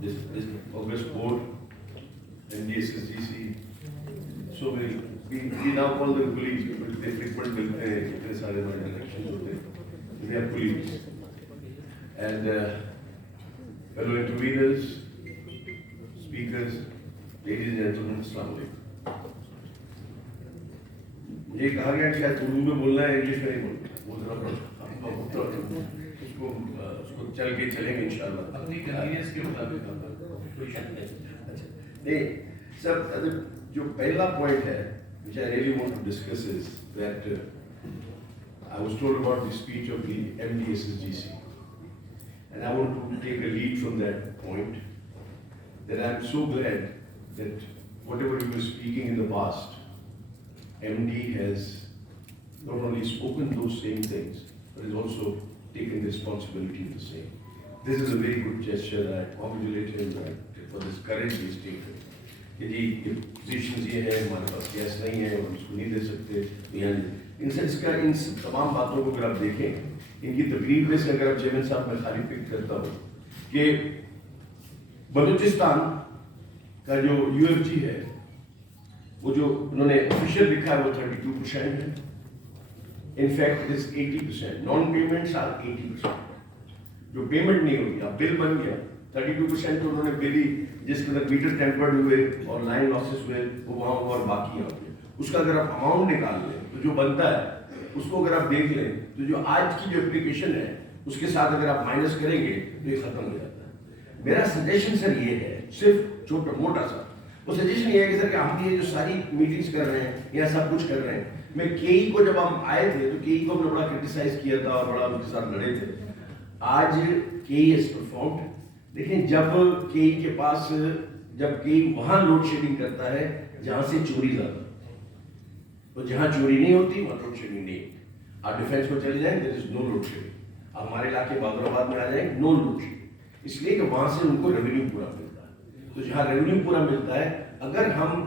this August board, NDSSGC, so many. We now call them colleagues because they frequent मिलते हैं, इतने सारे हमारे elections होते हैं. They are colleagues. And fellow interveners, speakers, ladies and gentlemen, अस्सलाम वालेकुम. ये कहा गया कि शायद उर्दू में बोलना है, इंग्लिश में नहीं बोलना. वो जरा उसको चल के चलेंगे इंशाल्लाह. अपनी कन्वीनियंस के मुताबिक. नहीं, सर जो पहला पॉइंट है which I really want to discuss is that I was told about the speech of the MDSSGC, and I want to take a lead from that point, that I am so glad that whatever you were speaking in the past, MD has not only spoken those same things, but has also taken responsibility of the same. This is a very good gesture. I congratulate him for this courage he has taken. کہ جی یہ positions یہ ہے، ہمارے پاس gas نہیں ہے اور ہم اس کو نہیں دے سکتے. ان سینس کا ان تمام باتوں کو اگر آپ دیکھیں، ان کی تقریب میں سے اگر آپ چیئرمین صاحب میں خالی پک کرتا ہوں کہ بلوچستان کا جو UFG ہے، وہ جو انہوں نے آفیشیل لکھا ہے وہ 32% ہے. In fact it is 80%. Non payments are 80%. جو پیمنٹ نہیں ہوگی، اب بل بن گیا 32% تو انہوں نے بل ہی جس کے اندر میٹر ٹیمپرڈ ہوئے اور لائن لاسز ہوئے وہ وہاں اور باقی یہاں پہ. اس کا اگر آپ اماؤنٹ نکال لیں تو جو بنتا ہے اس کو اگر آپ دیکھ لیں تو جو آج کی جو اپلیکیشن ہے اس کے ساتھ اگر آپ مائنس کریں گے تو یہ ختم ہو جاتا ہے. میرا سجیشن سر یہ ہے، صرف چھوٹا موٹا سا وہ سجیشن یہ ہے کہ سر کہ ہم یہ جو ساری میٹنگس کر رہے ہیں یا سب کچھ کر رہے ہیں، میں KE کو جب ہم آئے تھے تو KE کو ہم نے بڑا کرٹیسائز کیا تھا اور بڑا ان کے ساتھ لڑے تھے. آج KE has performed. دیکھیں جب KE کے پاس جب KE وہاں لوڈ شیڈنگ کرتا ہے جہاں سے چوری زیادہ، تو جہاں چوری نہیں ہوتی وہاں لوڈ شیڈنگ نہیں ہوتی. آپ ڈیفینس کو چلے جائیں there is no load shedding. آپ ہمارے علاقے بہادر آباد میں آ جائیں no load shedding. اس لیے کہ وہاں سے ان کو ریونیو پورا ملتا ہے. تو جہاں ریونیو پورا ملتا ہے، اگر ہم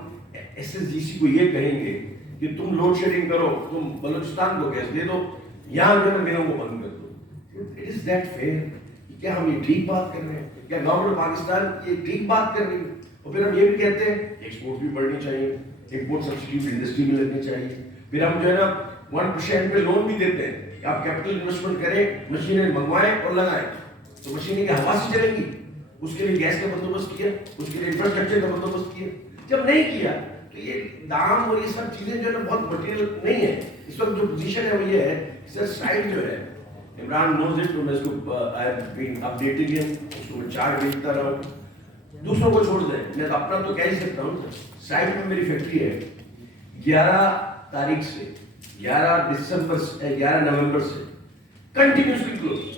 SSGC کو یہ کہیں گے کہ تم لوڈ شیڈنگ کرو، تم بلوچستان کو گیس دے دو، یہاں جو ہے میروں کو بند کر دو، اٹ از دیٹ فیئر؟ کیا ہم یہ ٹھیک بات کر رہے ہیں؟ کیا گورنمنٹ پاکستان یہ ٹھیک بات کر رہی ہے؟ اور پھر ہم یہ بھی کہتے ہیں ایکسپورٹ بھی بڑھنی چاہیے، امپورٹ سبسٹیٹیوٹ انڈسٹری بھی لگنی چاہیے. پھر ہم جو ہے نا 1% پہ لون بھی دیتے ہیں کہ آپ کیپٹل انویسٹمنٹ کریں، مشینیں منگوائیں اور لگائیں. تو مشینیں کی ہوا سے چلیں گی، اس کے لیے گیس کا بندوبست کیا، اس کے لیے انفراسٹرکچر کا بندوبست کیا. جب نہیں کیا تو یہ دام اور یہ سب چیزیں جو ہے نا بہت مٹیریل نہیں ہے. اس وقت جو پوزیشن ہے وہ یہ ہے سر سائڈ جو ہے عمران نوز اٹ، تو میں اس کو آئی ہیو بین اپڈیٹنگ ہم، اس کو میں چارٹ بھیجتا رہا ہوں. دوسروں کو چھوڑ دیں، میں تو اپنا تو کہہ ہی سکتا ہوں. سائٹ میں میری فیکٹری ہے، 11 تاریخ سے 11 نومبر سے کنٹینیوسلی کلوز.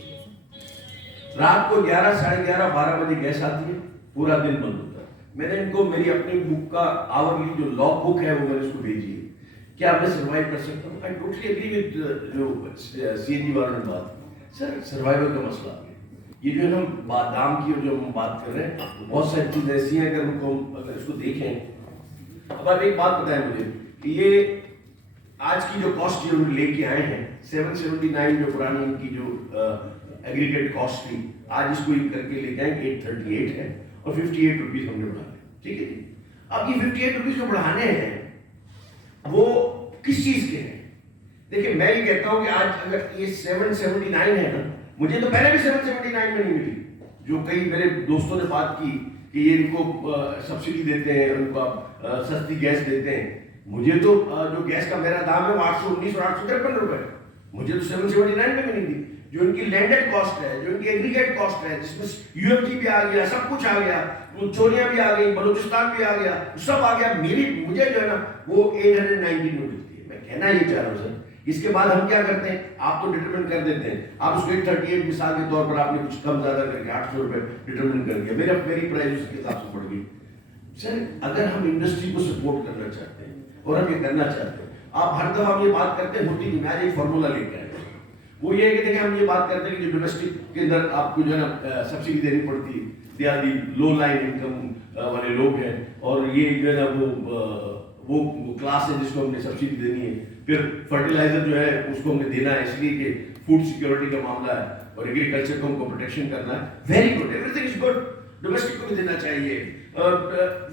رات کو 11 ساڑھے 11 12 بجے گیس آتی ہے، پورا دن بند ہوتا ہے. میں نے ان کو میری اپنی بک کا آورلی جو لاگ بک ہے وہ میں نے اس کو بھیجی ہے. کیا میں سروائیو کر سکتا ہوں؟ آئی ٹوٹلی ایگری وتھ جو CNG والوں نے بات کی. سر سروائیول کا مسئلہ یہ جو ہے ہم بادام کی اور جو ہم بات کر رہے ہیں بہت ساری چیزیں ایسی ہیں، اگر ان کو اگر اس کو دیکھیں. اب آپ ایک بات بتائیں مجھے کہ یہ آج کی جو کاسٹ جو لے کے آئے ہیں 779 جو پرانی ان کی جو ایگریگیٹ کاسٹ تھی، آج اس کو کر کے لے جائیں 838 ہے اور 58 روپیز ہم نے بڑھا لیں. ٹھیک ہے جی. اب یہ 58 روپیز جو بڑھانے ہیں وہ کس چیز کے ہیں؟ دیکھیں میں یہ کہتا ہوں کہ آج اگر یہ 779 ہے نا، مجھے تو پہلے بھی 779 میں نہیں ملی. جو کئی میرے دوستوں نے بات کی کہ یہ ان کو سبسڈی دیتے ہیں، ان کو سستی گیس دیتے ہیں. مجھے تو جو گیس کا میرا دام ہے وہ 819 اور 853 روپے، مجھے تو 779 میں نہیں دی. جو ان کی لینڈڈ کاسٹ ہے، جو ان کی ایگریگیٹ کاسٹ ہے، جس میں UFG بھی آ گیا، سب کچھ آ گیا، چوریاں بھی آ گئی، بلوچستان بھی آ گیا، سب آ گیا. مجھے جو ہے نا وہ 819 میں ملتی ہے. میں کہنا یہ چاہ رہا ہوں سر، اس کے بعد ہم کیا کرتے ہیں؟ آپ تو ڈٹرمن کر دیتے ہیں، آپ اس کو 838 مثال کے طور پر آپ نے کچھ کم زیادہ کر کے 800 روپے ڈٹرمن کر دیا. میری پرائز اس کے حساب سے پڑ گئی. سر اگر ہم انڈسٹری کو سپورٹ کرنا چاہتے ہیں اور ہم یہ کرنا چاہتے ہیں، آپ ہر دفعہ ہم یہ بات کرتے ہیں ہوتی نہیں. میں آج ایک فارمولا لے کے آیا، وہ یہ ہے کہ دیکھیں ہم یہ بات کرتے ہیں کہ جو ڈومیسٹک کے اندر آپ کو جو ہے نا سبسڈی دینی پڑتی ہے، they are the low line income والے لوگ ہیں، اور یہ جو ہے نا وہ کلاس ہے جس کو ہم نے سبسڈی دینی ہے. پھر فرٹیلائزر جو ہے اس کو ہم نے دینا ہے اس لیے کہ فوڈ سیکورٹی کا معاملہ ہے اور ایگریکلچر کو ہم کو پروٹیکشن کرنا ہے. Very good, every thing is good. Domestic کو بھی دینا چاہیے,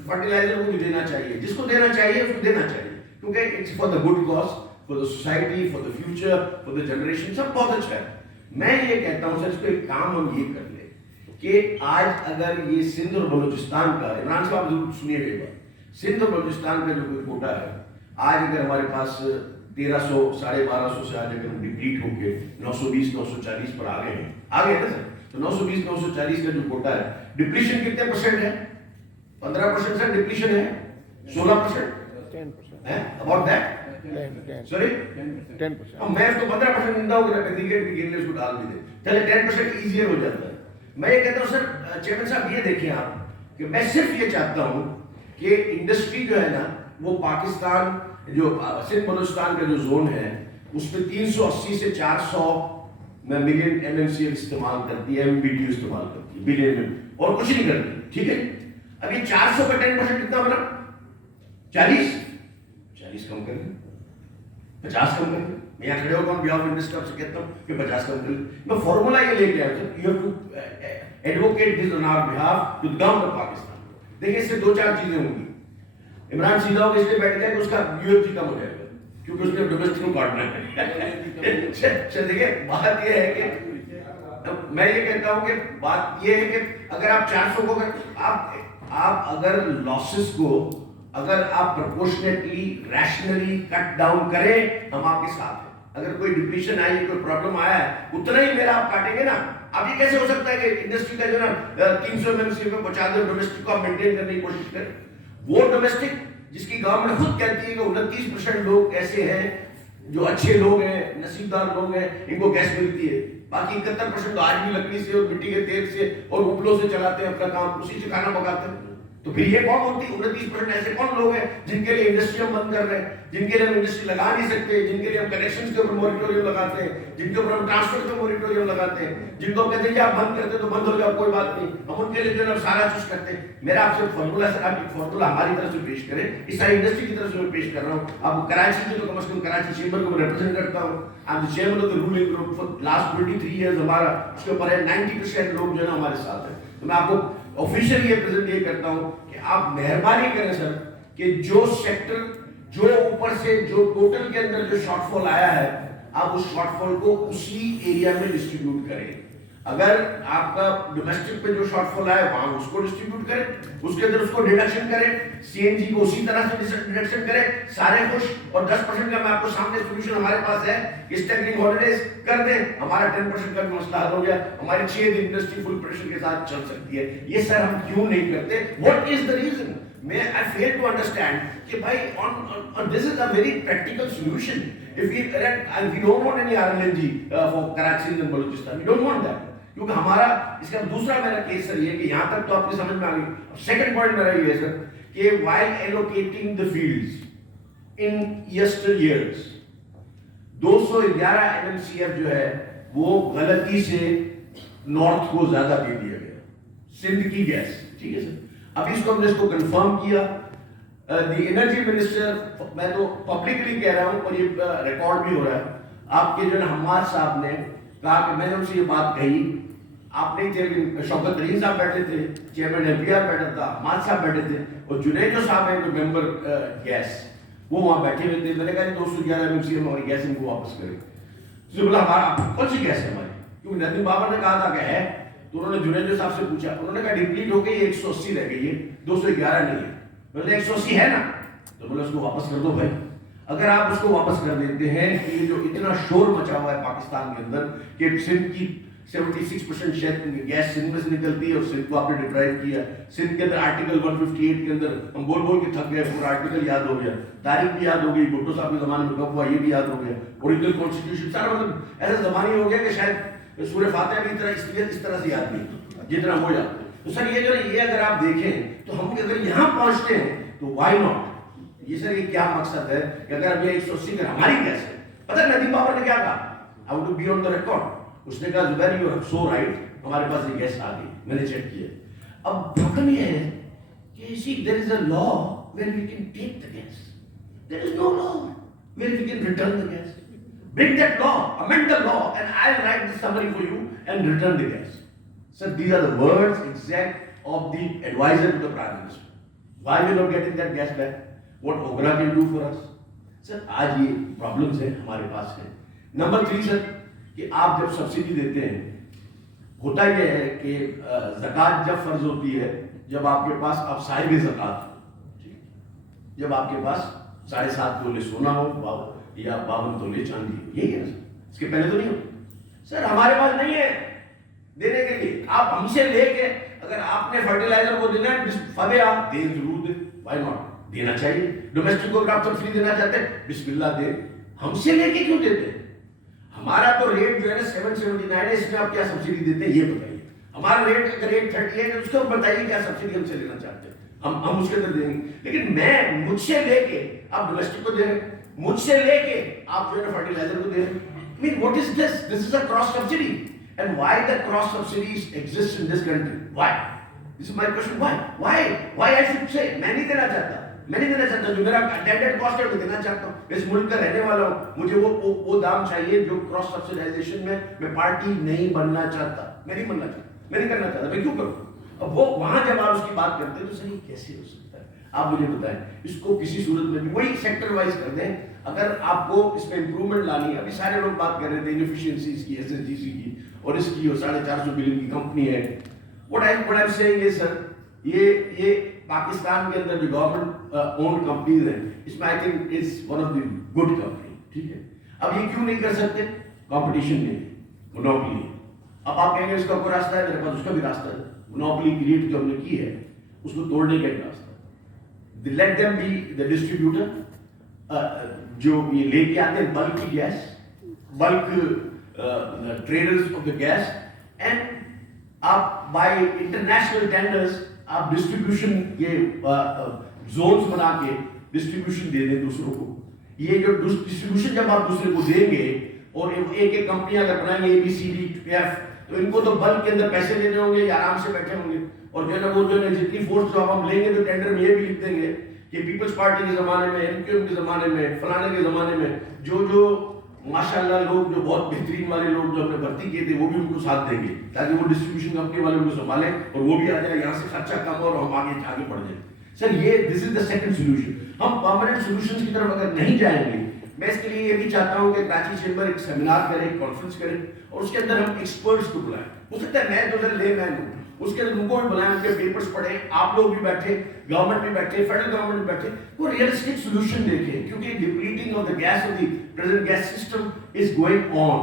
فرٹیلائزر کو بھی دینا چاہیے, جس کو دینا چاہیے اس کو دینا چاہیے, کیونکہ it's for the good cause, for the society, for the future, for the generation, سب بہت اچھا ہے. میں یہ کہتا ہوں سر اس کو ایک کام ہم یہ کر لیں کہ آج اگر یہ سندھ اور بلوچستان کا, عمران صاحب ضرور سنیے گا بات, سندھ اور بلوچستان کا جو کوئی کوٹا ہے, آج اگر ہمارے پاس 1300 1250 سے آج اگر ہم ڈپلیٹ ہو کے 920 940 پر آ گئے ہیں نا سر, تو 920 940 کا جو کوٹا ہے, ڈپلیشن کتنے پرسنٹ ہے؟ 15% سر ڈپلیشن ہے, 16% ہے اباؤٹ دیٹ, سوری 10%. میں اس کو 15% دیتا ہوں کہ ڈپلیکیٹ بھی گن لے, اس کو ڈال بھی دیں, چلے 10% ایزیئر ہو جاتا ہے. میں یہ کہتا ہوں سر چیئرمین صاحب یہ دیکھیں آپ کہ میں صرف یہ چاہتا ہوں کہ انڈسٹری جو ہے نا وہ پاکستان جو سندھ بلوچستان کا جو زون ہے اس میں 380 سے 400 ملین ایم ایم سی استعمال کرتی ہے, ایم بی ٹی استعمال کرتی ہے, بلین میں, اور کچھ نہیں کرتی, ٹھیک ہے. اب یہ 400 کا 10% کتنا بنا؟ 40 کم کر دیں, 50 کم کر دیں. میں یہاں کھڑے ہوتا ہوں بیہاف انڈسٹری آپ سے کہتا ہوں کہ 50 کم کر دیں. میں فارمولا یہ لے کے آیا ہوں, you have to advocate this on our behalf to the government of Pakistan. دیکھیں اس سے 2-4 چیزیں ہوں گی. عمران سیدھا ہو کے اس لیے بیٹھ گیا کہ اس کا یو ایف جی کم ہو جائے گا, کیونکہ اس نے ڈومیسٹک کو کاٹنا ہے. دیکھیں بات یہ ہے کہ میں یہ کہتا ہوں کہ بات یہ ہے کہ اگر آپ 400 کو آپ اگر لاسز کو اگر آپ پرپورشنیٹلی ریشنلی کٹ ڈاؤن کریں, ہم آپ کے ساتھ ہیں. اگر کوئی ڈپلیشن آئی, کوئی پرابلم آیا ہے, اتنا ہی میرا آپ کاٹیں گے نا. اب یہ کیسے ہو سکتا ہے کہ انڈسٹری کا جو نا 300 ایم سی پہ پہنچا دے, ڈومیسٹک کو آپ مینٹین کرنے کی کوشش کریں. وہ ڈومیسٹک جس کی گورنمنٹ خود کہتی ہے کہ 29% لوگ ایسے ہیں جو اچھے لوگ ہیں, نصیبدار لوگ ہیں, ان کو گیس ملتی ہے. باقی 71% تو آج بھی لکڑی سے اور مٹی کے تیل سے اور اپلوں سے چلاتے ہیں اپنا کام, اسی سے کھانا پکاتے ہیں. تو پھر یہ کون ہوتی ہے 29% ایسے کون لوگ ہیں جن کے لیے انڈسٹری ہم بند کر رہے ہیں, جن کے لیے ہم انڈسٹری لگا نہیں سکتے, جن کے لیے ہم کنیکشن کے اوپر موریٹوریم لگاتے ہیں, جن کے اوپر ہم ٹرانسپورٹ کا موریٹوریم لگاتے ہیں, جن کو کہتے ہیں کہ آپ بند کرتے تو بند ہو جاؤ کوئی بات نہیں, ہم ان کے لیے جو ہے سارا چیز کرتے ہیں. میرا آپ سے فارمولا سر, آپ ایک فارمولا ہماری طرف سے پیش کریں, اس ساری انڈسٹری کی طرف سے میں پیش کر رہا ہوں. آپ کراچی میں تو کم از کم کراچی چیمبر کو میں ریپرزینٹ کرتا ہوں. آپ chamber of the ruling group for last 23 years ہمارا اس کے اوپر ہے, 90% لوگ جو ہے نا ہمارے ساتھ ہیں. تو میں آپ کو آفیشیلی یہ پریزنٹ یہ کرتا ہوں کہ آپ مہربانی کریں سر کہ جو سیکٹر جو اوپر سے جو ٹوٹل کے اندر جو شارٹ فال آیا ہے, آپ اس شارٹ فال کو اسی ایریا میں ڈسٹریبیوٹ کریں. اگر آپ کا ڈومیسٹک پہ جو شارٹ فال آیا وہاں اس کو ڈسٹریبیوٹ کریں, اس کے اندر اس کو ڈیڈکشن کریں, سی این جی کو اسی طرح سے ڈیڈکشن کریں, سارے خوش. اور 10% کا میں آپ کو سامنے سولوشن ہمارے پاس ہے, اسٹیگرنگ ہالیڈیز کر دیں, ہمارا 10% کا بھی مسئلہ حل ہو گیا, ہماری 6 دن انڈسٹری فل پریشر کے ساتھ چل سکتی ہے. یہ سر ہم کیوں نہیں کرتے؟ What is the reason? I fail to understand کہ بھائی on this is a very practical solution. If we don't want any RLNG for Karachi and Balochistan, we don't want that. کیونکہ ہمارا اس کا دوسرا میرا کیس سر یہ کہ یہاں تک تو آپ کی سمجھ میں آ گئی. سیکنڈ پوائنٹ میرا یہ ہے سر کہ while allocating the fields in yesteryears 211 MMCF جو ہے وہ غلطی سے نارتھ کو زیادہ دے دیا گیا, سندھ کی گیس, ٹھیک ہے سر. ابھی اس کو ہم نے اس کو کنفرم کیا. دی انرجی منسٹر, میں تو پبلکلی کہہ رہا ہوں اور یہ ریکارڈ بھی ہو رہا ہے, آپ کے جو ہے حماد صاحب نے کہا کہ میں نے ان سے یہ بات کہی, آپ نے شوکت ترین صاحب بیٹھے تھے, چیئرمین ایل پی آر بیٹھا تھا, حماد صاحب بیٹھے تھے, اور جنید جو صاحب ہیں جو ممبر گیس وہ وہاں بیٹھے ہوئے تھے. میں نے کہا 211 MMC ہماری گیس ان کو واپس کریں. تو بولا ہمارا کون سی گیس ہے ہماری, کیونکہ ندیم بابر نے کہا تھا کہ ہے. تو انہوں نے جنید صاحب سے پوچھا, انہوں نے کہا ڈپلیٹ ہو گئی 180 رہ گئی ہے, 211 نہیں ہے. میں نے 180 ہے نا, تو بولے اس کو واپس کر دو بھائی. اگر آپ اس کو واپس کر دیتے ہیں کہ یہ جو اتنا شور مچا ہوا ہے پاکستان کے اندر کہ سندھ کی 76% شاید گیس سندھ میں سے نکلتی ہے اور سندھ کو آپ نے ڈپرائیو کیا. سندھ کے اندر آرٹیکل 158 کے اندر ہم بول کے تھک گئے, پورا آرٹیکل یاد ہو گیا, تاریخ بھی یاد ہو گئی, بھٹو صاحب کے زمانے میں کب ہوا یہ بھی یاد ہو گیا, اوریجنل کانسٹیٹیوشن سارا مطلب ایسا زمانے ہو گیا کہ شاید سورہ فاتحہ بھی اس طرح سے یاد نہیں جتنا ہو جاتا. تو سر یہ جو یہ اگر آپ دیکھیں تو ہم اگر یہاں پہنچتے ہیں تو وائی ناٹ. یہ سر یہ کیا مقصد ہے کہ اگر اب یہ 180 اگر ہماری گیس ہے, پتہ ندیم بابر نے کیا کہا, I want to be on the record, اس نے کہا Zubair you are so right, ہمارے پاس یہ گیس آ گئی, میں نے چیک کیا. اب پرابلم یہ ہے کہ see there is a law where we can take the gas, there is no law where we can return the gas. Bring that law, amend the law, and I'll write the summary for you and return the gas. Sir, these are the words exact of the advisor to the Prime Minister. Why we are not getting that gas back? What Ogra can do for us? Sir, आज ये problems है हमारे पास है. Number 3 sir, कि आप जब subsidy देते हैं, होता यह है कि ज़कात जब फर्ज होती है, जब आपके पास अब साहिब ज़कात हो, जब आपके पास 7.5 तोले सोना हो या 52 तोले चांदी हो, यही है. इसके पहले तो नहीं हो. सर हमारे पास नहीं है देने के लिए. आप हमसे लेके अगर आपने फर्टिलाइजर को देना है, फबे आप दे जरूर दे, व्हाई नॉट, देना चाहिए. डोमेस्टिक को अगर आप सब्सिडी देना चाहते हैं, बिस्मिल्लाह दे. हमसे लेके क्यों देते हैं? हमारा तो रेट जो है ना 779 है, इसमें आप क्या सब्सिडी देते हैं ये बताइए. हमारा रेट अगर 838 है, उसको बताइए क्या सब्सिडी हमसे लेना चाहते हैं, हम उसके अंदर देंगे. लेकिन मैं मुझसे लेके आप डोमेस्टिक को दे रहे हैं, मुझसे लेके आप जो है फर्टिलाइजर को दे रहे हैं. I mean, what is this? This is a cross subsidy. And why the cross subsidies exist in this country? Why? This is my question. Why? Why I should say? मैं नहीं देना चाहता. मैं नहीं देना चाहता. जो मेरा attended cost है वो देना चाहता हूँ. इस मुल्क का रहने वाला हूँ. मुझे वो दाम चाहिए जो cross subsidization में मैं पार्टी नहीं बनना चाहता. मैं नहीं बनना चाहता. मैं नहीं करना चाहता. मैं क्यों करूँ? अब वो वहाँ जब आप उसकी बात करते हैं तो सही कैसे हो सकता है? आप मुझे बताएं. इसको किसी सूरत में भी वही सेक्टर वाइज कर दें. अगर आपको इसमें इंप्रूवमेंट लानी है, अभी सारे लोग बात कर रहे थे इनएफिशिएंसीज की, एसएसजीसी की और इसकी, और 450 बिलियन की कंपनी है. What I am saying is sir, ये पाकिस्तान के अंदर जो गवर्नमेंट ओन्ड कंपनीज हैं, इसमें I think is one of the good company. ठीक है. अब ये क्यों नहीं कर सकते? कंपटीशन नहीं, मोनोपोली. अब आप कहेंगे इसका कोई रास्ता है, मेरे पास उसका भी रास्ता है. मोनोपोली क्रिएट जो हमने की है उसको तोड़ने का एक रास्ता है. Let them be the distributor, जो ये लेके आते हैं बल्क की gas, bulk traders of the gas, and आप बाय इंटरनेशनल टेंडर्स आप डिस्ट्रीब्यूशन के जोन्स बना के डिस्ट्रीब्यूशन दे दें दूसरों को. ये जो डिस्ट्रीब्यूशन जब आप दूसरे को देंगे और एक कंपनी अगर बनाएंगे ABCD तो इनको तो बल्क के अंदर पैसे देने होंगे, या आराम से बैठे होंगे. और जो है ना वो जो है जितनी फोर्स जो हम लेंगे तो टेंडर में ये भी लिख देंगे कि पीपल्स पार्टी के ज़माने में, MQM के ज़माने में, फलाने के ज़माने में जो माशाल्लाह लोग, जो बहुत बेहतरीन वाले लोग जो हमने भर्ती किए थे, वो भी उनको साथ देंगे ताकि वो डिस्ट्रीब्यूशन कंपनी वाले उनको संभालें और वो भी आ जाए, यहाँ से खर्चा कम और हम आगे बढ़ जाए. सर ये this is the second solution. हम परमानेंट सोल्यूशन की तरफ अगर नहीं जाएंगे, मैं इसके लिए ये भी चाहता हूँ कि कराची चेंबर एक सेमिनार करे, एक कॉन्फ्रेंस करे और उसके अंदर हम एक्सपर्ट्स को बुलाएं. हो सकता है मैं तो सर लेमैन हूँ, उसके अंदर उनको भी बुलाएं, उनके पेपर्स पढ़े, आप लोग भी बैठे, गवर्नमेंट भी बैठे, फेडरल गवर्नमेंट भी बैठे, वो रियलिस्टिक सोल्यूशन देखें. क्योंकि depleting of the gas of the present gas system is going on.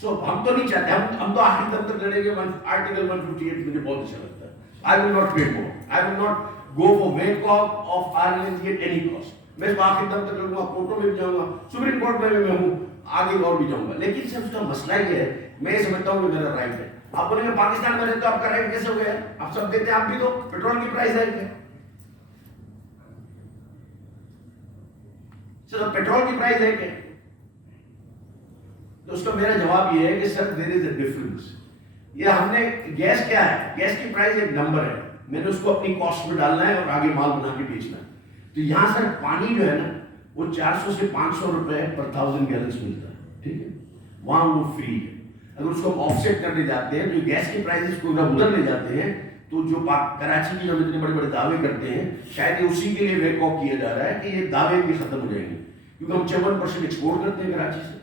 So हम तो नहीं चाहते, हम तो आखिरी दम तक लड़ेंगे. आर्टिकल 158 मुझे बहुत अच्छा लगता है. आई will not pay more, I will not go for wake off of Ireland at any cost. मैं तो आखिरी दम तक लड़ूंगा, कोर्टों में भी जाऊंगा, सुप्रीम कोर्ट में भी मैं हूँ, आगे और भी जाऊंगा. लेकिन सर उसका मसला ये है, मैं ये समझता हूँ कि मेरा राइट है. आप बोलेंगे पाकिस्तान में रहते तो आपका राइट कैसे हो गया? आप सब देते हैं, आप भी दो. पेट्रोल की प्राइस है क्या? सर पेट्रोल की प्राइस है क्या? तो उसका मेरा जवाब ये है कि sir there is a difference. ये हमने गैस क्या है, गैस की प्राइस एक नंबर है, मैंने उसको अपनी कॉस्ट में डालना है और आगे माल बना के बेचना है. तो यहाँ सर पानी जो है ना वो 400 से 500 रुपए पर 1000 गैलन मिलता है. ठीक है, वहां वो फ्री है. अगर उसको हम ऑफसेट करने जाते हैं, जो गैस की प्राइसेस को अगर उधर ले जाते हैं, तो जो कराची की जो इतने बड़े बड़े दावे करते हैं, शायद ये उसी के लिए वेक ऑफ किया जा रहा है कि ये दावे भी खत्म हो जाएंगे. क्योंकि हम 54% एक्सपोर्ट करते हैं कराची से,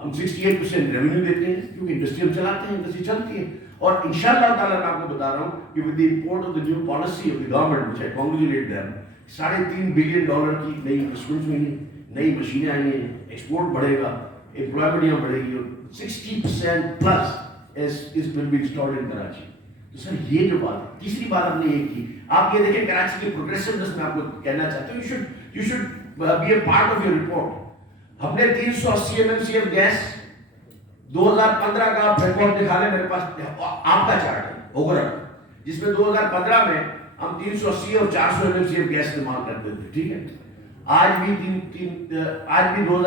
हम 68% रेवेन्यू देते हैं क्योंकि इंडस्ट्री हम चलाते हैं, इंडस्ट्री चलती है. और इंशाअल्लाह ताला मैं आपको बता रहा हूँ कि with the import of the new policy of the government, which I congratulate them, $3.5 billion की नई इन्वेस्टमेंट्स हुई हैं, नई मशीनें आई हैं, एक्सपोर्ट बढ़ेगा, एम्प्लॉयमेंट यहाँ बढ़ेगी, और 60% plus is will be installed in Karachi. तो सर ये जो बात है. तीसरी बात आपने ये की, आप ये देखें कराची की प्रोग्रेसिवनेस में आपको कहना चाहते हो, you should be a part of your report. हमने 380 MMCF गैस 2015 का रिकॉर्ड दिखा रहे मेरे पास, आपका चार्ट है ओवरऑल, जिसमें 2015 में हम 380 और 400 MMCF गैस इस्तेमाल करते थे. ठीक है, आज भी 380 और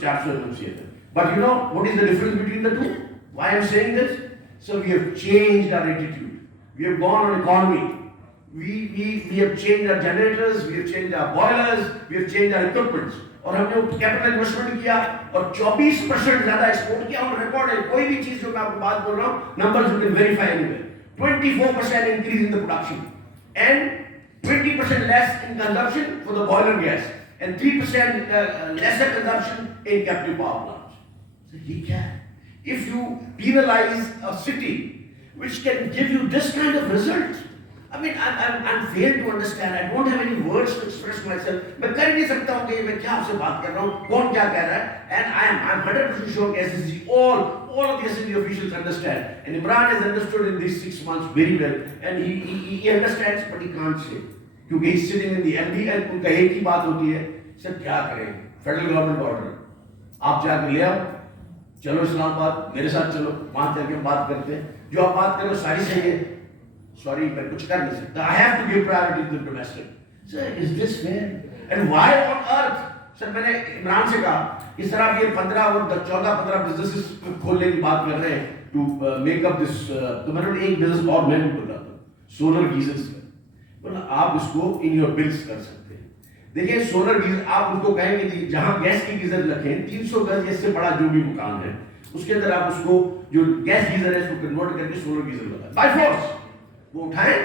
400 MMCF है. But you know what is the difference between the two? Why I am saying this? So we have changed our attitude. We have gone on economy. We have changed our generators, we have changed our boilers, we have changed our equipments. और हमने capital investment किया और 24% ज्यादा export किया. और record है, कोई भी चीज जो मैं आपको बात बोल रहा हूँ, numbers you can verify anywhere. 24% increase in the production, and 20% less in consumption for the boiler gas, and 3% lesser consumption in captive power plants. So ye kya hai? If you penalize a city which can give you this kind of results, I mean, I'm failed to understand. I don't have any words to express myself. मैं कर ही नहीं सकता हूँ कि मैं क्या आपसे बात कर रहा हूँ, कौन क्या कह रहा है. And I'm 100% sure कि SSG, all of the SSG officials understand. And Imran has understood in these 6 months very well. And he understands, but he can't say. क्योंकि he's sitting in the MD and उनका एक ही बात होती है, sir क्या करें? Federal government order. आप जाकर ले आओ, चलो इस्लामाबाद, मेरे साथ चलो, वहाँ चल के हम बात करते हैं. जो आप बात करो सारी सही है. Sorry, मैं कुछ कर नहीं सकता. I have to give priority to the domestic. Sir, is this fair? And why on earth? Sir मैंने इमरान से कहा, इस तरह आप ये 14-15 बिजनेसेस खोलने की बात कर रहे हैं to make up this. तो मैंने एक बिजनेस और मैं बोला था, सोलर गीजर्स का. बोला आप उसको in your bills कर सकते हैं. देखिए सोलर गीजर आप उनको कहेंगे कि जहाँ गैस की गीजर रखें 300 गज इससे बड़ा जो भी मकान है उसके अंदर आप उसको जो गैस गीजर है उसको कन्वर्ट करके सोलर गीजर लगाएं. बाय फोर्स वो उठाएं,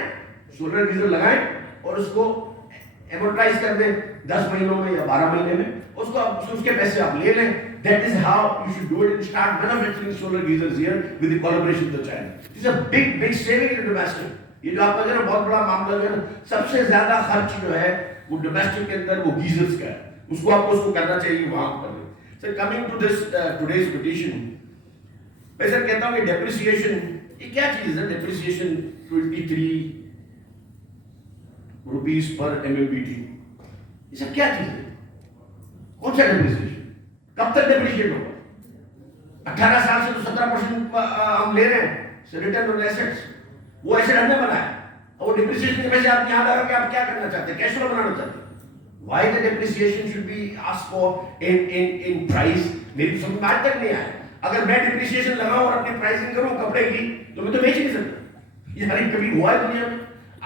सोलर गीजर लगाएं और उसको एमोर्टाइज कर दें 10 महीनों में या 12 महीने में, उसके पैसे आप ले लें. That is how you should do it and start manufacturing solar geysers here with the collaboration with China. It is a big saving in domestic. ये जो आपका जो बहुत बड़ा मामला जो है, सबसे ज्यादा खर्च जो है वो डोमेस्टिक के अंदर वो गीजर्स का है. उसको करना चाहिए वहां पर. Sir coming to this today's petition, मैं सर कहता हूँ कि डेप्रिसिएशन ये क्या चीज है? डेप्रिसिएशन 23 रुपीस पर MMBtu, ये सब क्या चीज है? कौन सा डेप्रिसिएशन? कब तक डेप्रिशिएट होगा? 18 साल से तो 17% हम ले रहे हैं रिटर्न ऑन एसेट्स. वो एसेट हमने बनाया और वो डेप्रिसिएशन के पैसे आप यहाँ ला के आप क्या करना चाहते हैं? कैश फ्लो बनाना चाहते हैं. Why the depreciation should be asked for in price? मेरी समझ में आज तक नहीं आया. अगर मैं डिप्रिसिएशन लगाऊं और अपनी प्राइसिंग करूं कपड़े की तो मैं तो बेच नहीं सकता. ये कभी हुआ है दुनिया में?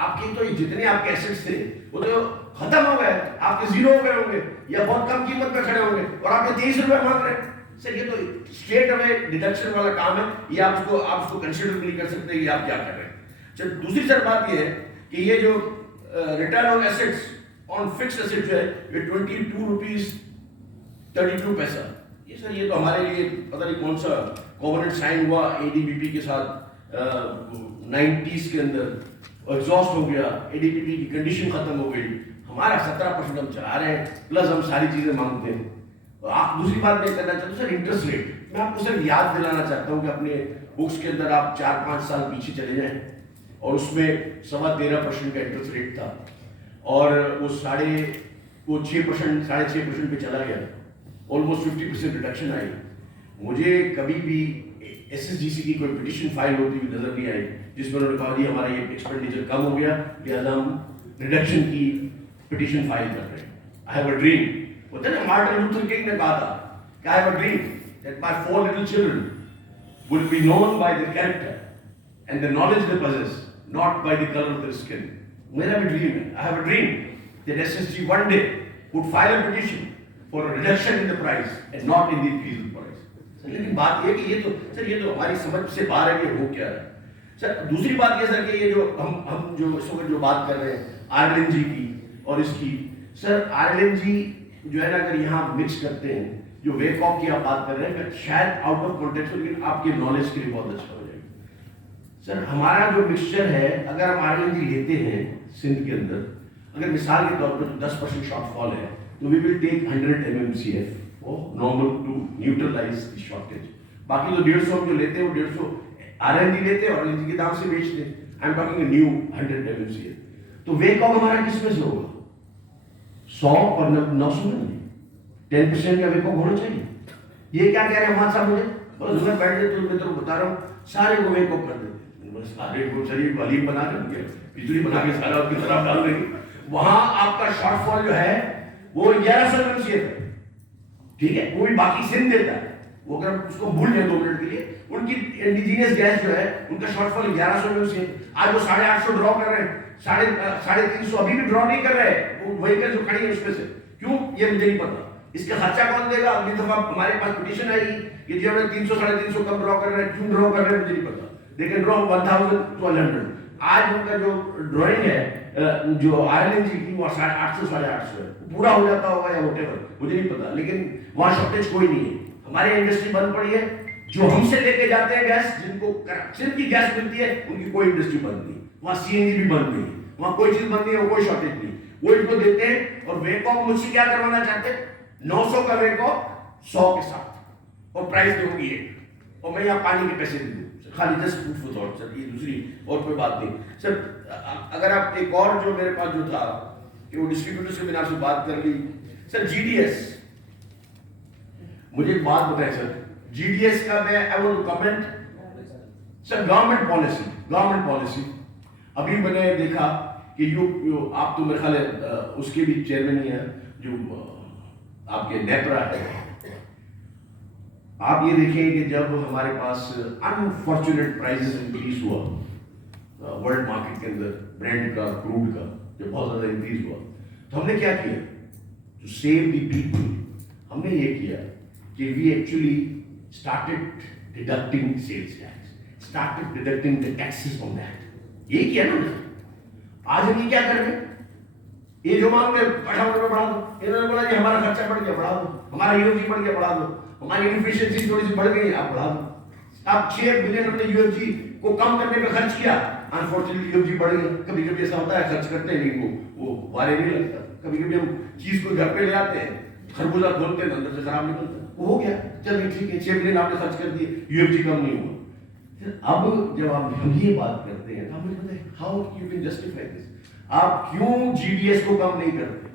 आपके तो जितने आपके एसेट्स थे वो तो खत्म हो गए, आपके जीरो हो गए होंगे या बहुत कम कीमत पे खड़े होंगे और आपके 23 रुपए मांग रहे हैं. सर ये तो स्ट्रेट अवे डिडक्शन वाला काम है. ये आप उसको कंसिडर नहीं कर सकते कि आप क्या कर रहे हैं. चल दूसरी सर बात ये है कि ये जो return on assets on fixed asset जो है ये 22 रुपीस 32 पैसा. ये सर ये तो हमारे लिए पता नहीं कौन सा कोवेनेंट साइन हुआ ADBP के साथ 90s के अंदर एग्जॉस्ट हो गया, ADBP की कंडीशन खत्म हो गई, हमारा 17% हम चला रहे हैं प्लस हम सारी चीजें मांगते हैं. और आप दूसरी बात मैं करना चाहता हूँ सर इंटरेस्ट रेट. मैं आपको सर याद दिलाना चाहता हूँ कि अपने बुक्स के अंदर आप 4-5 साल पीछे चले जाएं और उसमें 13.25% का इंटरेस्ट रेट था और वो 6% 6.5% पे चला गया. ऑलमोस्ट 50% रिडक्शन आई. मुझे कभी भी SSGC की कोई पिटीशन फाइल होती हुई नजर नहीं आई जिसमें उन्होंने कहा जी हमारा ये एक्सपेंडिचर कम हो गया लिहाजा हम रिडक्शन की पिटीशन फाइल कर रहे हैं. I have a dream. होता है ना, मार्टिन लूथर किंग ने कहा था कि I have a dream that my 4 little children will be known by their character and the knowledge they possess, not by the color of their skin. मेरा भी dream है. I have a dream that SSG one day would file a petition for a reduction in the price and not in the increase in price. लेकिन बात ये कि ये तो हमारी समझ से बाहर है कि हो क्या है. सर दूसरी बात ये सर कि ये जो हम जो इस वक्त जो बात कर रहे हैं RLNG की और इसकी, सर RLNG जो है ना अगर यहाँ मिक्स करते हैं जो वेकॉक की आप बात कर रहे हैं शायद आउट ऑफ कॉन्टेक्स्ट लेकिन आपके नॉलेज के लिए बहुत अच्छा हो जाएगा. सर हमारा जो मिक्सचर है अगर हम RLNG लेते हैं सिंध के अंदर, अगर मिसाल के तौर पर 10% शॉर्टफॉल है तो we will take 100 MMCF for normal to neutralize the shortage. बाकी तो 150 हम जो लेते हैं वो 150 RLNG लेते हैं और RLNG के दाम से बेचते हैं. I am talking new 100 MMCF. तो वेकॉक हमारा किस में से होगा? 100 और 900 में 10% का वेकॉक होना चाहिए. ये क्या कह रहे हैं हमारे साहब मुझे बस उधर बैठ जाते मैं तो बता रहा हूँ सारे को वेकॉक कर देते बस सारे को चलिए वाली बना देंगे बिजली बना के सारा उसकी तरफ डाल देंगे. वहां आपका शॉर्टफॉल जो है वो 1100 MMCF है. ठीक है, वो भी बाकी सिंध देता है. वो अगर उसको भूल जाए 2 मिनट के लिए उनकी इंडिजीनियस गैस जो है उनका शॉर्टफॉल 1100 MMCF. आज वो 850 ड्रॉ कर रहे हैं, 350 अभी भी ड्रॉ नहीं कर रहे हैं वो व्हीकल जो खड़ी है उसमें से. क्यों ये मुझे नहीं पता. इसका खर्चा कौन देगा? अगली दफा हमारे पास पिटीशन आएगी कि जी हमने 300 350 कम ड्रॉ कर रहे हैं, क्यों ड्रॉ कर रहे हैं मुझे नहीं पता. they can draw 1000 to 100. आज उनका जो ड्राइंग है जो आयरलैंड की वो 850 850 है, पूरा हो जाता होगा या व्हाटएवर, मुझे नहीं पता, लेकिन वहाँ शॉर्टेज कोई नहीं है। हमारी इंडस्ट्री बंद पड़ी है, जो हमसे लेके जाते हैं गैस, जिनको सिर्फ की गैस मिलती है, उनकी कोई इंडस्ट्री बंद नहीं, वहाँ सीएनजी भी बंद नहीं, वहाँ कोई चीज बंद नहीं है, कोई शॉर्टेज नहीं, वो इनको देते हैं। और वेकॉक मुझसे क्या करवाना चाहते हैं? 900 का वेकॉक 100 के साथ, और प्राइस दूंगी एक, और मैं यहाँ पानी के पैसे दे दूँ, खाली just food for thought sir, ये दूसरी और कोई बात नहीं सर। अगर आप एक और जो मेरे पास जो था कि वो डिस्ट्रीब्यूटर से मैंने आपसे बात कर ली सर, जीडीएस, मुझे एक बात बताएं सर, जीडीएस का मैं I want to comment sir, government policy अभी मैंने देखा कि यू आप तो मेरे ख्याल है उसके भी चेयरमैन ही हैं जो आपके नेपरा है। आप ये देखें कि जब हमारे पास अनफॉर्चुनेट प्राइसेस इंक्रीज हुआ वर्ल्ड मार्केट के अंदर, ब्रेंड का, क्रूड का जब बहुत ज्यादा इंक्रीज हुआ, तो हमने क्या किया? टू सेव द पीपल, हमने ये किया कि we actually started deducting sales tax, started deducting the taxes on that. ये किया ना। आज हम ये क्या कर रहे हैं? ये जो मांग रहे बढ़ा दो, इन्होंने बोला जी हमारा खर्चा बढ़ गया, बढ़ा दो, हमारा यूएफजी बढ़ गया, बढ़ा दो, हमारी इनफिशिएंसी थोड़ी सी बढ़ गई, आप बढ़ा दो। आप 6 बिलियन हमने यूएफजी को कम करने पे खर्च किया, अनफॉर्चुनेटली यूएफजी बढ़ गया। कभी कभी ऐसा होता है खर्च करते हैं लेकिन वो वारे नहीं लगता, कभी कभी हम चीज को घर पे ले आते हैं, खरबूजा खोलते हैं अंदर से खराब निकलता है, वो हो गया, चलिए ठीक है 6 बिलियन आपने खर्च कर दिए, यूएफजी कम नहीं हुआ। अब जब आप हम ये बात करते हैं तो मुझे पता है how you can justify this, आप क्यों जीडीएस को कम नहीं करते?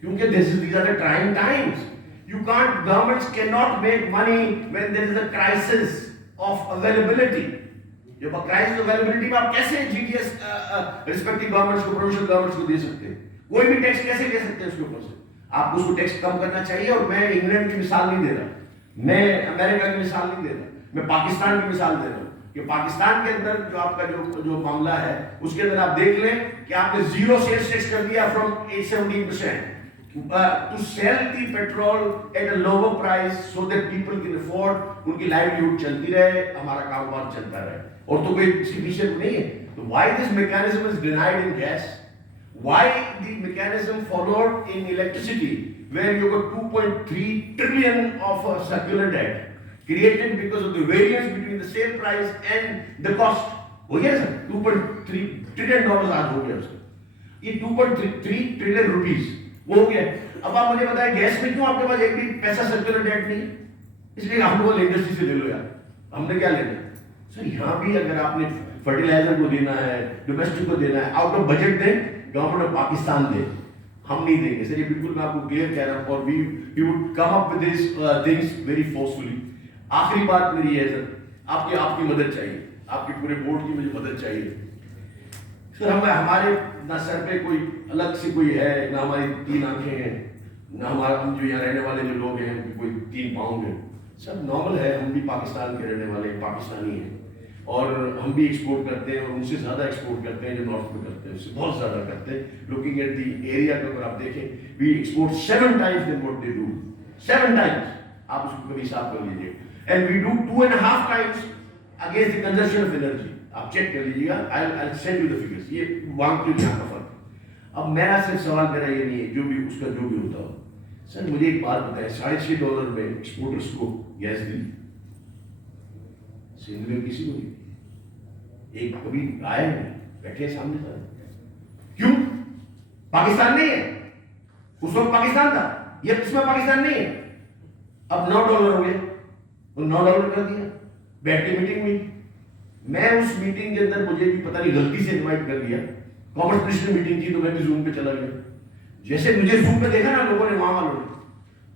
क्योंकि these are the trying times. You can't, governments cannot make money when there is a crisis of availability. जब क्राइसिस अवेलेबिलिटी में आप कैसे जीडीएस रिस्पेक्टिव गवर्नमेंट्स को, प्रोविंशियल गवर्नमेंट्स को दे सकते हैं? कोई भी टैक्स कैसे ले सकते हैं उसके ऊपर से? आपको उसको टैक्स कम करना चाहिए। और मैं इंग्लैंड की मिसाल नहीं दे रहा, मैं अमेरिका की मिसाल नहीं दे रहा, मैं पाकिस्तान की मिसाल दे रहा हूँ कि पाकिस्तान के अंदर जो आपका जो मामला है उसके अंदर आप देख लें कि आपने जीरो सेल्स टैक्स कर दिया from 17% to sell the petrol at a lower price so that people can afford, उनकी लाइवलीहुड चलती रहे, हमारा कारोबार चलता रहे, और तो कोई सफिशिएंट नहीं है। तो why this mechanism is denied in gas? Why the mechanism followed in electricity where you got 2.3 trillion of circular debt created because of the variance between the sale price and the cost? हो गया sir, 2.3 trillion dollar आज हो गया उसका, ये 2.3 trillion rupees वो हो गया। अब आप मुझे बताएं गैस में क्यों आपके पास एक भी पैसा सर्कुलर डेट नहीं? इसलिए हम लोग इंडस्ट्री से ले लो यार, हमने क्या लेना सर? यहाँ भी अगर आपने फर्टिलाइजर को देना है, डोमेस्टिक को देना है, आउट ऑफ बजट दें, गवर्नमेंट ऑफ पाकिस्तान दे, हम नहीं देंगे सर, ये बिल्कुल मैं आपको क्लियर कह रहा हूँ। और we would come up with this things very forcefully. आखिरी बात मेरी है सर, आपकी मदद चाहिए, आपकी पूरे बोर्ड की मुझे मदद चाहिए सर। हमारे ना सर पे कोई अलग से कोई है, ना हमारी 3 आंखें हैं, ना हमारा हम जो यहाँ रहने वाले जो लोग हैं उनकी कोई 3 पाँव हैं, सब नॉर्मल है। हम भी पाकिस्तान के रहने वाले पाकिस्तानी हैं, और हम भी एक्सपोर्ट करते हैं, और उनसे ज़्यादा एक्सपोर्ट करते हैं जो नॉर्थ में करते हैं, उससे बहुत ज़्यादा करते हैं। लुकिंग एट दी एरिया को अगर आप देखें, we export 7 times than what they do, 7 times, आप उसको कभी हिसाब कर लीजिए, and we do 2.5 times against the consumption of energy. आप चेक कर लीजिएगा, I send you the figures, ये वांग के यहाँ का फर्क है। अब मेरा सिर्फ सवाल मेरा ये नहीं है, जो भी उसका जो भी होता हो सर, मुझे एक बात बताएं, $6.5 में एक्सपोर्टर्स को गैस दी, सिंध में किसी को नहीं, एक कभी आए बैठे सामने सारे, क्यों? पाकिस्तान नहीं है, उस वक्त पाकिस्तान था, ये इसमें पाकिस्तान नहीं है। अब $9 हो गए, तो $9 कर दिया, बैठ के मीटिंग हुई। मैं उस मीटिंग के अंदर, मुझे भी पता नहीं गलती से इनवाइट कर लिया, कॉमर्स मिनिस्टर मीटिंग थी, तो मैं भी जूम पे चला गया। जैसे मुझे जूम पे देखा ना लोगों ने, वहां वालों ने,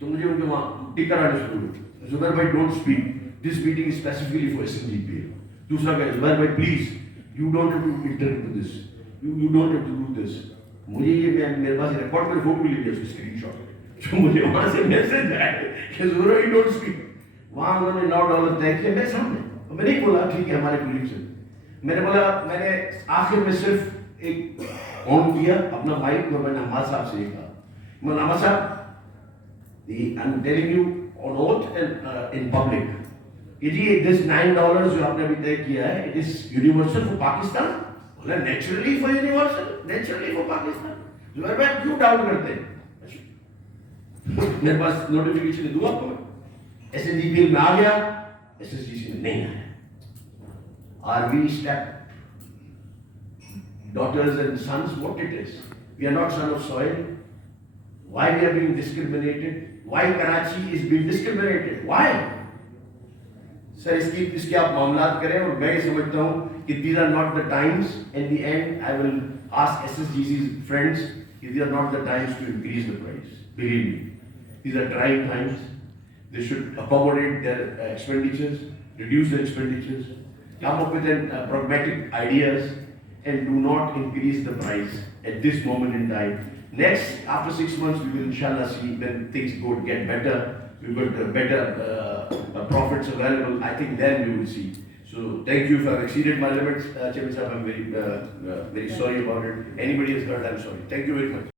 तो मुझे उनके वहां टिक्का रानी शुरू, जुबैर भाई don't speak, this meeting is specifically for SNGP. दूसरा कहे, जुबैर भाई please you don't have to interrupt this, you don't have to do this. मुझे ये मेरे पास रिकॉर्ड पर फोटो मिली है, उसकी स्क्रीनशॉट, जो मुझे वहां से मैसेज आया कि जुबैर यू डोंट स्पीक। वहां उन्होंने $9 तय किया मेरे सामने, और मैंने बोला ठीक है हमारे कुलीग से, मैंने बोला, मैंने आखिर में सिर्फ एक ऑन किया अपना माइक, और मैंने हमारे साहब से कहा, मैं हमारे साहब, I am telling you on oath and in public, कि जी this $9 जो आपने अभी तय किया है, it is universal for Pakistan? बोला naturally for universal, naturally for Pakistan. Zubair भाई क्यों डाउट करते हैं? मेरे पास नोटिफिकेशन दूँ आपको मैं? SNDPL में आ गया, SSGC में नहीं आया. Are we step daughters and sons? What it is? We are not son of soil. Why we are being discriminated? Why Karachi is being discriminated? Why? Sir इसके आप मामलात करें और मैं समझता हूँ कि these are not the times. In the end, I will ask SSGC's friends if these are not the times to increase the price. Believe me, these are trying times. They should accommodate their expenditures, reduce their expenditures, come up with pragmatic ideas, and do not increase the price at this moment in time. Next, after 6 months, we will inshallah see when things get better. We've got better profits available. I think then we will see. So thank you if I've exceeded my limits, Chairman Sahab. I'm very sorry about it. Anybody has heard, I'm sorry. Thank you very much.